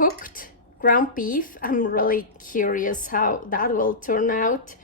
cooked ground beef. I'm really curious how that will turn out.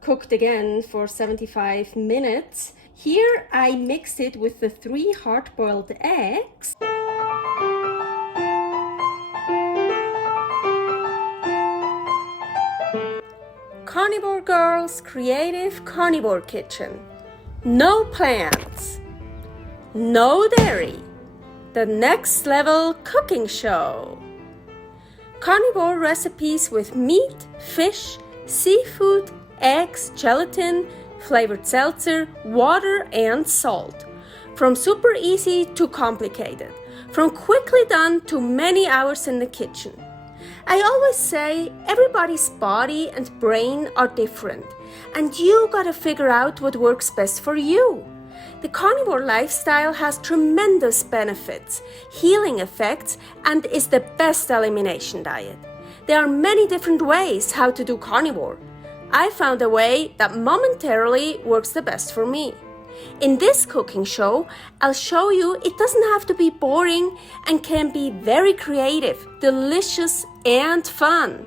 Cooked again for 75 minutes. Here I mixed it with the 3 hard-boiled eggs. Carnivore Girl's Creative Carnivore Kitchen. No plants, no dairy, the next level cooking show. Carnivore recipes with meat, fish, seafood, eggs, gelatin, flavored seltzer, water, and salt. From super easy to complicated, from quickly done to many hours in the kitchen. I always say everybody's body and brain are different, and you gotta figure out what works best for you. The carnivore lifestyle has tremendous benefits, healing effects, and is the best elimination diet. There are many different ways how to do carnivore. I found a way that momentarily works the best for me. In this cooking show, I'll show you it doesn't have to be boring and can be very creative, delicious, and fun.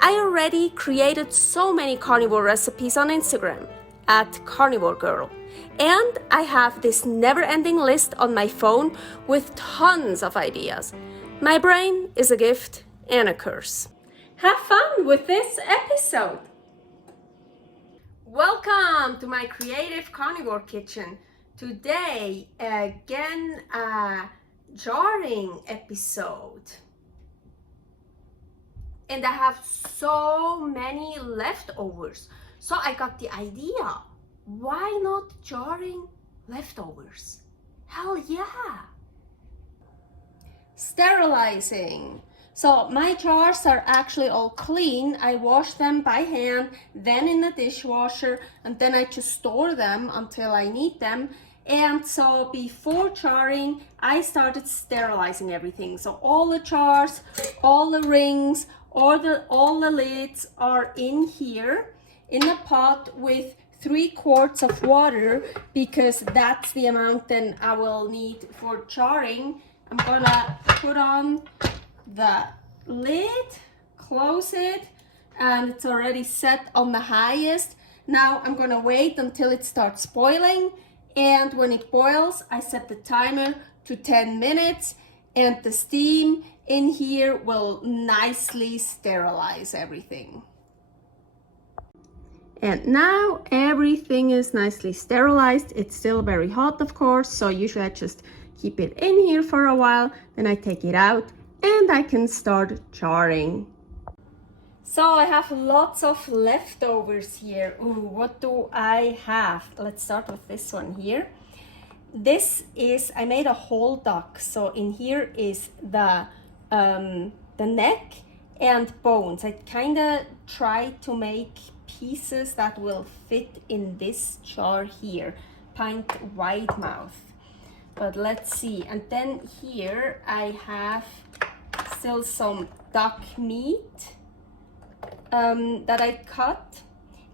I already created so many carnivore recipes on Instagram at karnivorgirl, and I have this never-ending list on my phone with tons of ideas. My brain is a gift and a curse. Have fun with this episode. Welcome to my Creative Carnivore Kitchen. Today, again, a jarring episode. And I have so many leftovers. So I got the idea, why not jarring leftovers? Hell yeah! Sterilizing. So my jars are actually all clean. I wash them by hand, then in the dishwasher, and then I just store them until I need them. And so before jarring, I started sterilizing everything. So all the jars, all the rings, all the lids are in here in a pot with 3 quarts of water, because that's the amount then I will need for jarring. I'm gonna put on the lid, close it, and it's already set on the highest. Now I'm gonna wait until it starts boiling, and when it boils, I set the timer to 10 minutes, and the steam in here will nicely sterilize everything. And now everything is nicely sterilized. It's still very hot, of course, so usually I just keep it in here for a while, then I take it out and I can start jarring. So I have lots of leftovers here. Ooh, what do I have? Let's start with this one here. This is, I made a whole duck. So in here is the neck and bones. I kind of tried to make pieces that will fit in this jar here. Pint wide mouth. But let's see. And then here I have still some duck meat that I cut.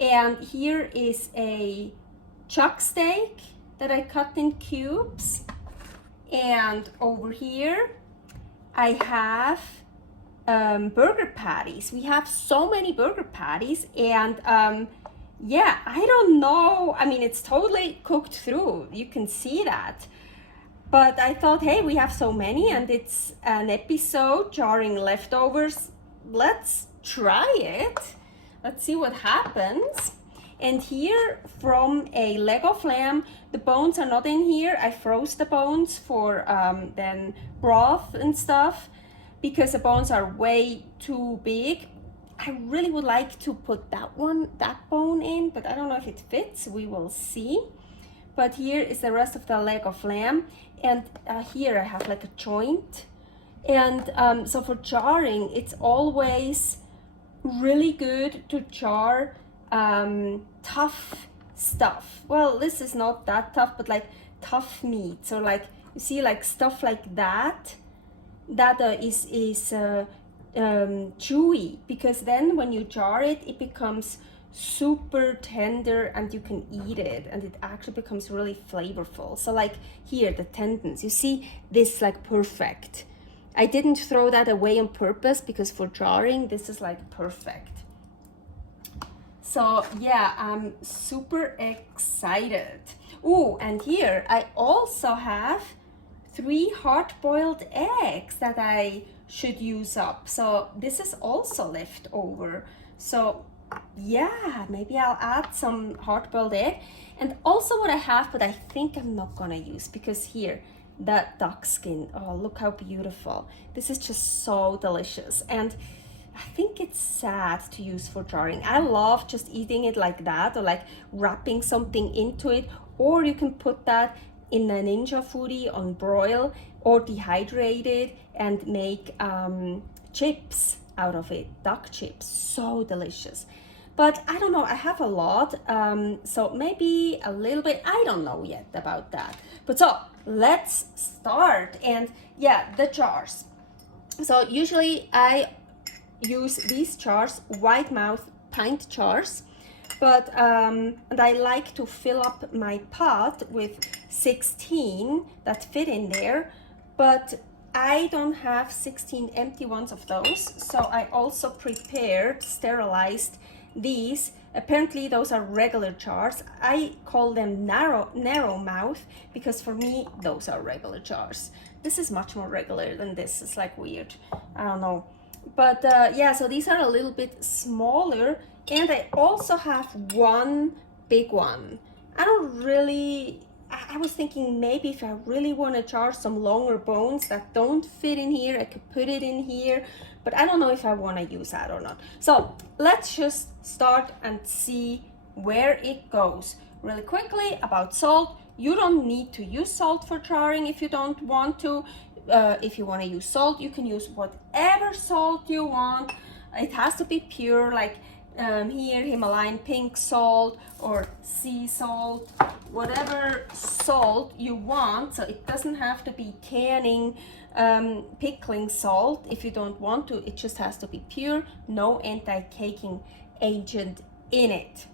And here is a chuck steak that I cut in cubes. And over here I have burger patties. We have so many burger patties, and yeah, I don't know. I mean, it's totally cooked through. You can see that. But I thought, hey, we have so many and it's an episode jarring leftovers. Let's try it. Let's see what happens. And here from a leg of lamb, the bones are not in here. I froze the bones for then broth and stuff, because the bones are way too big. I really would like to put that bone in, but I don't know if it fits. We will see. But here is the rest of the leg of lamb, and here I have like a joint. And so for jarring, it's always really good to jar tough stuff. Well, this is not that tough, but like tough meat. So like you see, like stuff like that is chewy, because then when you jar it, it becomes super tender and you can eat it, and it actually becomes really flavorful. So like here, the tendons, you see this like perfect. I didn't throw that away on purpose because for jarring, this is like perfect. So yeah, I'm super excited. Ooh, and here I also have 3 hard-boiled eggs that I should use up. So this is also left over. So yeah, maybe I'll add some hard-boiled egg. And also what I have, but I think I'm not gonna use, because here, that duck skin, oh, look how beautiful. This is just so delicious. And I think it's sad to use for jarring. I love just eating it like that, or like wrapping something into it, or you can put that in a Ninja Foodie on broil or dehydrate it and make chips out of it, duck chips, so delicious. But I don't know, I have a lot, so maybe a little bit, I don't know yet about that. But so let's start. And yeah, the jars. So usually I use these jars, wide mouth pint jars, but and I like to fill up my pot with 16 that fit in there, but I don't have 16 empty ones of those, so I also prepared, sterilized these. Apparently those are regular jars. I call them narrow mouth because for me those are regular jars. This is much more regular than this. It's like weird, I don't know. But yeah, so these are a little bit smaller, and I also have one big one. I was thinking maybe if I really want to jar some longer bones that don't fit in here, I could put it in here, but I don't know if I want to use that or not. So let's just start and see where it goes. Really quickly about salt. You don't need to use salt for jarring if you don't want to. If you want to use salt, you can use whatever salt you want. It has to be pure, like here Himalayan pink salt or sea salt, whatever salt you want. So it doesn't have to be canning, pickling salt if you don't want to. It just has to be pure, no anti-caking agent in it.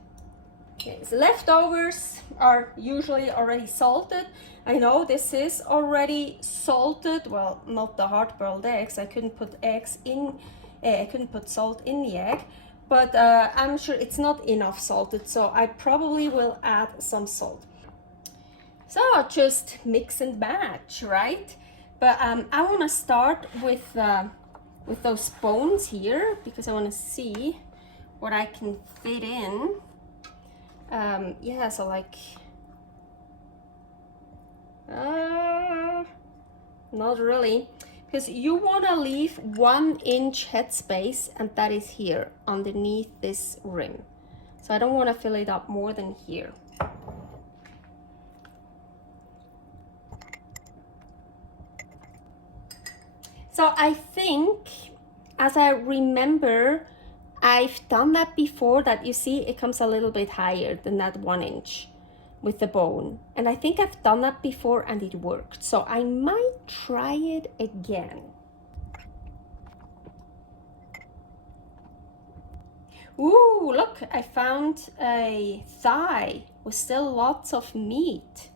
Okay, so leftovers are usually already salted. I know this is already salted. Well, not the hard-boiled eggs. I couldn't put eggs in. I couldn't put salt in the egg, but I'm sure it's not enough salted, so I probably will add some salt. So just mix and match, right? But I want to start with those bones here because I want to see what I can fit in. Yeah, so like not really, because you want to leave 1 inch headspace, and that is here underneath this rim. So I don't want to fill it up more than here. So I think, as I remember, I've done that before, that you see it comes a little bit higher than that 1 inch with the bone. And I think I've done that before and it worked. So I might try it again. Ooh, look, I found a thigh with still lots of meat.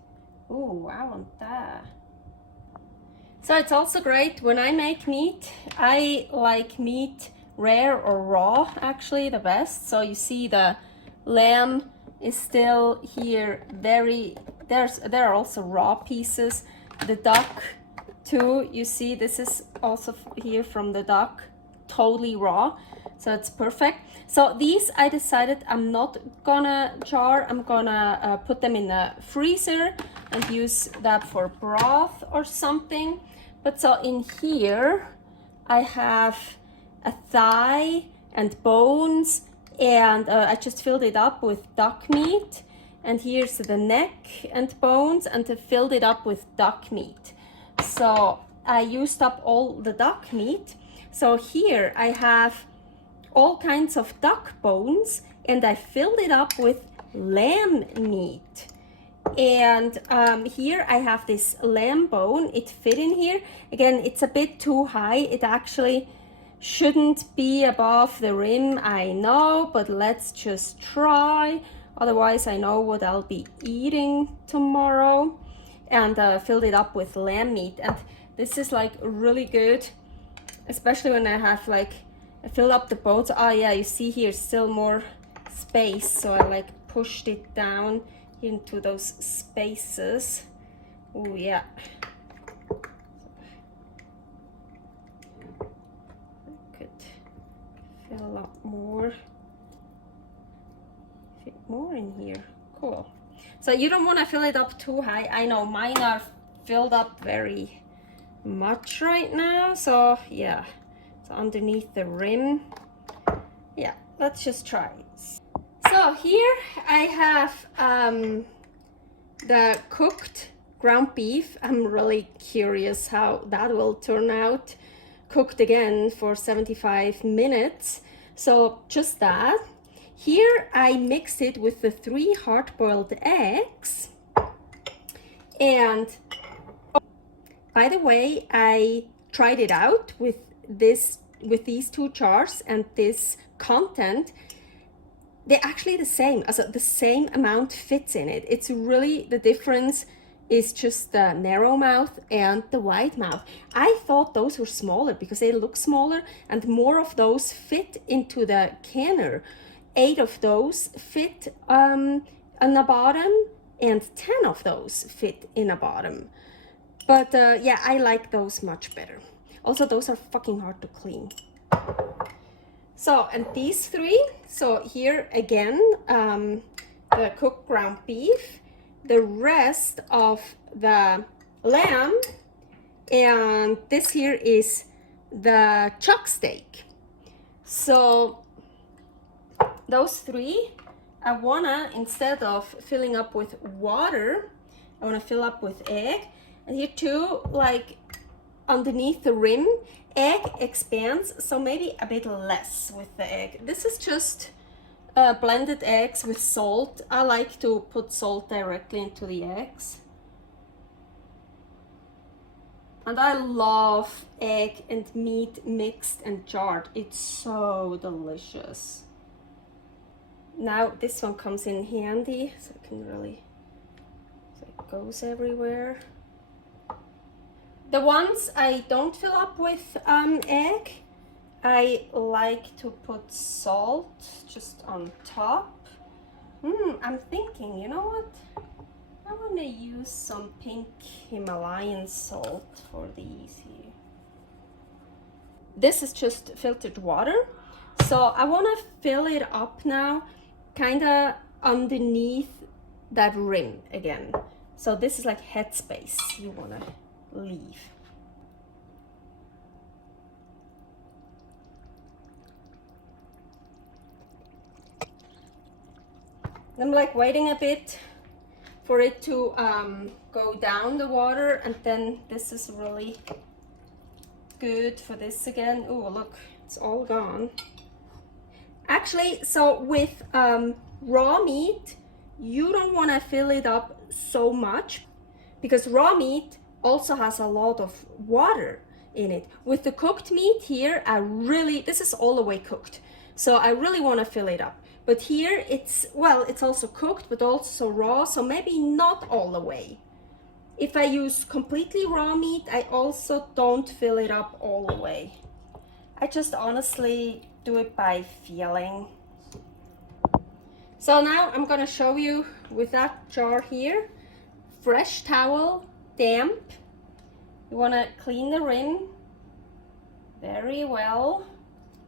Ooh, I want that. So it's also great when I make meat. I like meat rare or raw, actually the best. So you see the lamb is still here, there are also raw pieces. The duck too, you see this is also here from the duck, totally raw, so it's perfect. So these I decided I'm not gonna jar. I'm gonna put them in the freezer and use that for broth or something. But so in here I have a thigh and bones, and I just filled it up with duck meat. And here's the neck and bones, and I filled it up with duck meat. So I used up all the duck meat. So here I have all kinds of duck bones, and I filled it up with lamb meat. And here I have this lamb bone. It fit in here. Again, it's a bit too high. It actually shouldn't be above the rim, I know, but let's just try. Otherwise, I know what I'll be eating tomorrow. And filled it up with lamb meat. And This is like really good, especially when I have like, I filled up the boats. Oh yeah, you see here still more space, so I like pushed it down into those spaces. Oh yeah. Could fill a lot more. Fit more in here. Cool. So you don't want to fill it up too high. I know mine are filled up very much right now, so yeah, so underneath the rim. Yeah, let's just try it. So here I have the cooked ground beef. I'm really curious how that will turn out, cooked again for 75 minutes. So just that. Here I mixed it with the 3 hard-boiled eggs. And by the way, I tried it out with these 2 jars and this content. They're actually the same, also the same amount fits in it. It's really, the difference is just the narrow mouth and the wide mouth. I thought those were smaller because they look smaller, and more of those fit into the canner. 8 of those fit on the bottom, and 10 of those fit in a bottom. But yeah, I like those much better. Also, those are fucking hard to clean. So, and these 3, so here again, the cooked ground beef, the rest of the lamb, and this here is the chuck steak. So those 3, I wanna, instead of filling up with water, I wanna fill up with egg. And here too, like underneath the rim, egg expands, so maybe a bit less with the egg. This is just blended eggs with salt. I like to put salt directly into the eggs. And I love egg and meat mixed and jarred. It's so delicious. Now this one comes in handy, so I can really, so it goes everywhere. The ones I don't fill up with egg, I like to put salt just on top. I'm thinking, you know what? I want to use some pink Himalayan salt for these here. This is just filtered water. So I want to fill it up now, kind of underneath that rim again. So this is like headspace you want to leave. I'm like waiting a bit for it to go down the water, and then this is really good for this again. Oh look, it's all gone. Actually, so with raw meat, you don't want to fill it up so much because raw meat also has a lot of water in it. With the cooked meat here, this is all the way cooked, so I really want to fill it up. But here it's, well, it's also cooked but also raw, so maybe not all the way. If I use completely raw meat, I also don't fill it up all the way. I just honestly do it by feeling. So now I'm gonna show you with that jar here, fresh towel, damp. You wanna clean the rim very well,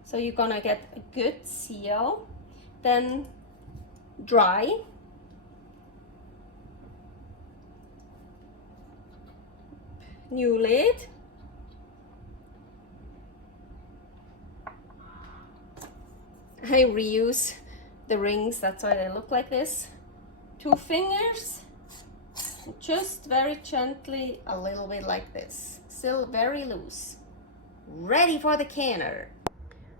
so you're gonna get a good seal. Then dry. New lid. I reuse the rings, that's why they look like this. 2 fingers, just very gently, a little bit like this. Still very loose. Ready for the canner.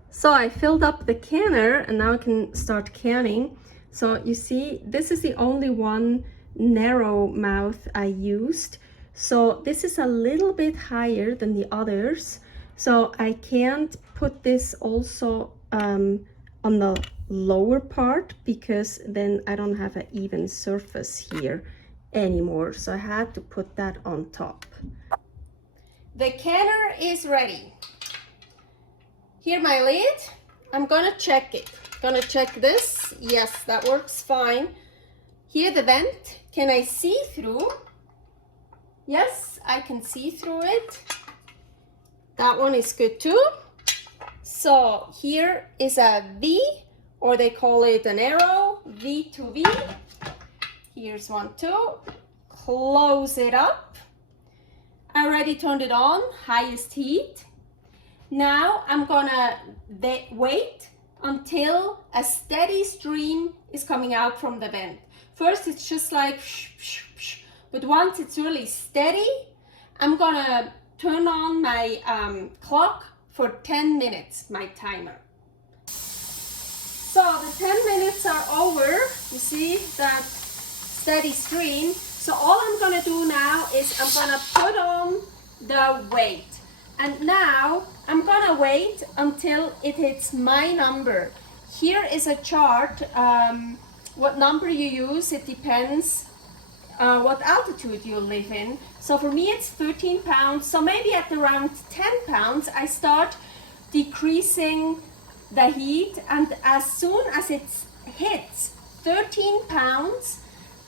So I filled up the canner and now I can start canning. So you see, this is the only one narrow mouth I used. So this is a little bit higher than the others. So I can't put this also on the lower part because then I don't have an even surface here anymore. So I had to put that on top. the canner is ready. Here my lid. I'm gonna check it. Gonna check this. Yes, that works fine. Here the vent. Can I see through? Yes, I can see through it. That one is good too. So here is a V, or they call it an arrow, V to V. Here's one too. Close it up. I already turned it on, highest heat. Now I'm gonna wait until a steady stream is coming out from the vent. First it's just like but once it's really steady, I'm gonna turn on my clock for 10 minutes, my timer. So the 10 minutes are over. You see that steady stream. So all I'm gonna do now is I'm gonna put on the weight. And now I'm gonna wait until it hits my number. Here is a chart. What number you use, it depends what altitude you live in. So for me it's 13 pounds. So maybe at around 10 pounds I start decreasing the heat, and as soon as it hits 13 pounds,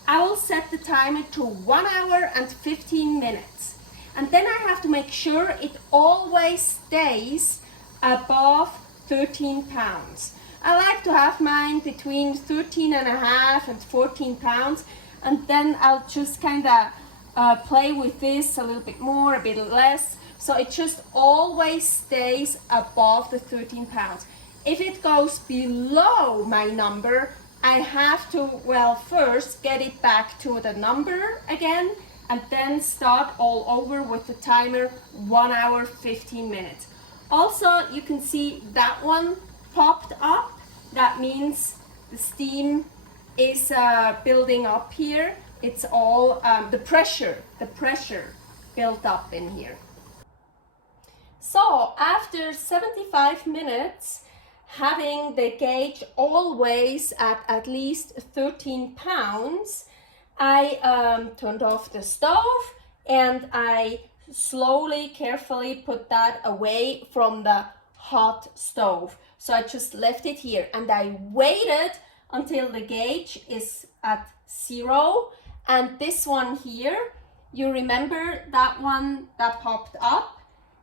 I will set the timer to 1 hour and 15 minutes. And then I have to make sure it always stays above 13 pounds. I like to have mine between 13 and a half and 14 pounds. And then I'll just kind of play with this a little bit more, a bit less. So it just always stays above the 13 pounds. If it goes below my number, I have to, well, first get it back to the number again, and then start all over with the timer 1 hour 15 minutes. Also, you can see that one popped up. That means the steam is building up here. It's all the pressure built up in here. So after 75 minutes, having the gauge always at least 13 pounds, I turned off the stove and I slowly, carefully put that away from the hot stove. So I just left it here and I waited until the gauge is at 0. And this one here, you remember that one that popped up,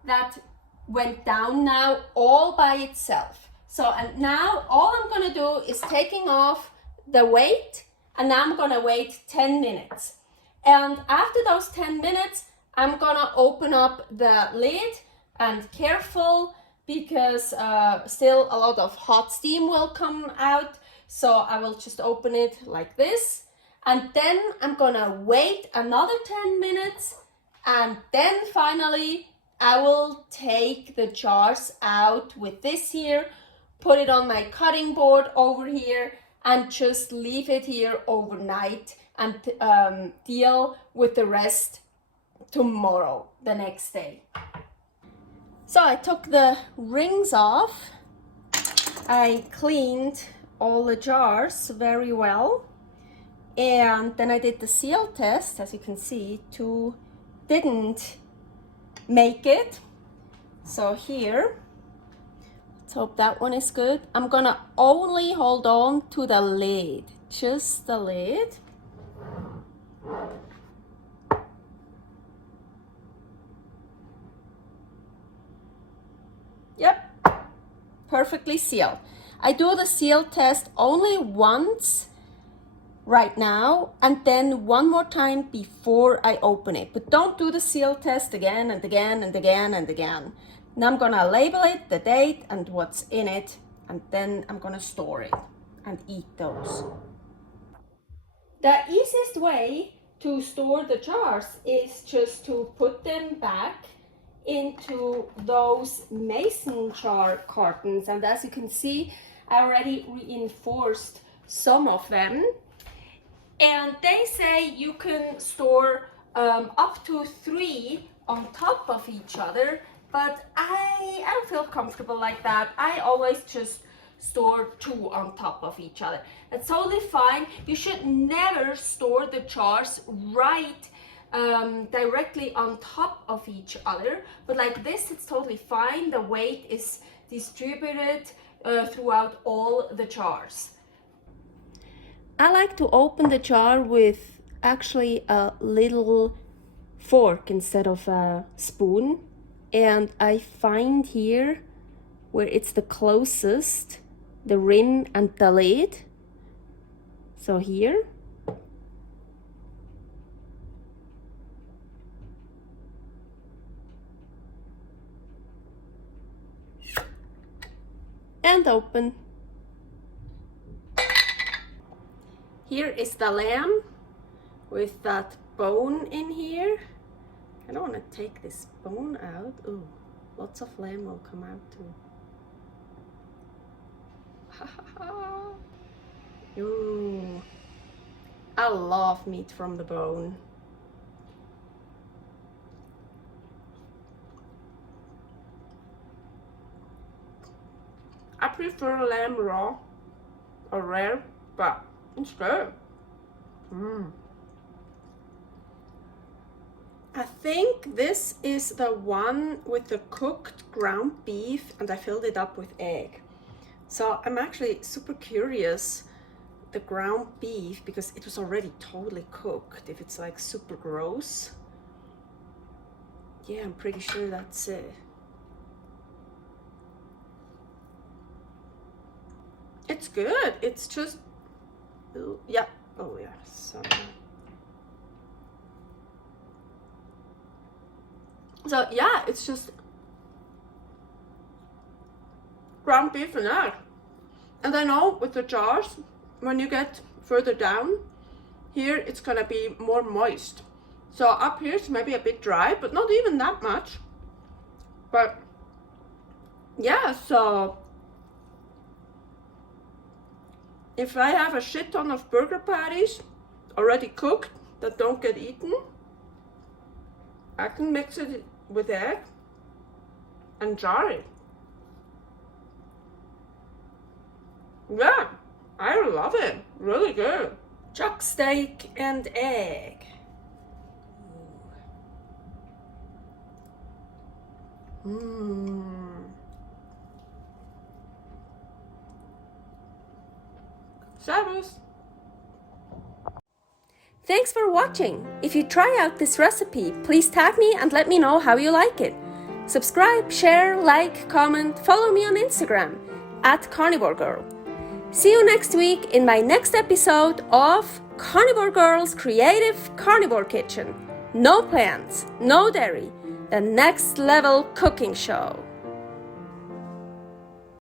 that went down now all by itself. So, and now all I'm gonna do is taking off the weight, and now I'm gonna wait 10 minutes. And after those 10 minutes, I'm gonna open up the lid, and careful, because still a lot of hot steam will come out. So I will just open it like this. And then I'm gonna wait another 10 minutes. And then finally, I will take the jars out with this here, put it on my cutting board over here, and just leave it here overnight and deal with the rest tomorrow, the next day. So I took the rings off. I cleaned all the jars very well. And then I did the seal test. As you can see, 2 didn't make it. So here, let's hope that one is good. I'm gonna only hold on to the lid, just the lid. Yep, perfectly sealed. I do the seal test only once right now, and then one more time before I open it. But don't do the seal test again and again and again and again. Now I'm gonna label it, the date and what's in it, and then I'm gonna store it and eat those. The easiest way to store the jars is just to put them back into those mason jar cartons. And as you can see, I already reinforced some of them. And they say you can store up to 3 on top of each other, but I don't feel comfortable like that. I always just store 2 on top of each other. That's totally fine. You should never store the jars right directly on top of each other, but like this it's totally fine. The weight is distributed throughout all the jars. I like to open the jar with actually a little fork instead of a spoon, and I find here where it's the closest the rim and the lid. So here. And open. Here is the lamb with that bone in here. I don't want to take this bone out. Ooh, lots of lamb will come out too. Ooh, I love meat from the bone. I prefer lamb raw or rare, but it's good. I think this is the one with the cooked ground beef, and I filled it up with egg. So I'm actually super curious, the ground beef, because it was already totally cooked, if it's like super gross. Yeah, I'm pretty sure that's it. It's good. It's just, yeah. Oh yeah. So yeah, it's just ground beef and egg. And I know with the jars, when you get further down, here it's gonna be more moist. So up here it's maybe a bit dry, but not even that much. But yeah, so if I have a shit ton of burger patties already cooked that don't get eaten, I can mix it with egg and jar it. Yeah, I love it. Really good. Chuck steak and egg. Servus. Thanks for watching. If you try out this recipe, please tag me and let me know how you like it. Subscribe, share, like, comment, follow me on Instagram @karnivorgirl. See you next week in my next episode of Carnivore Girl's Creative Carnivore Kitchen. No plants, no dairy, the next level cooking show.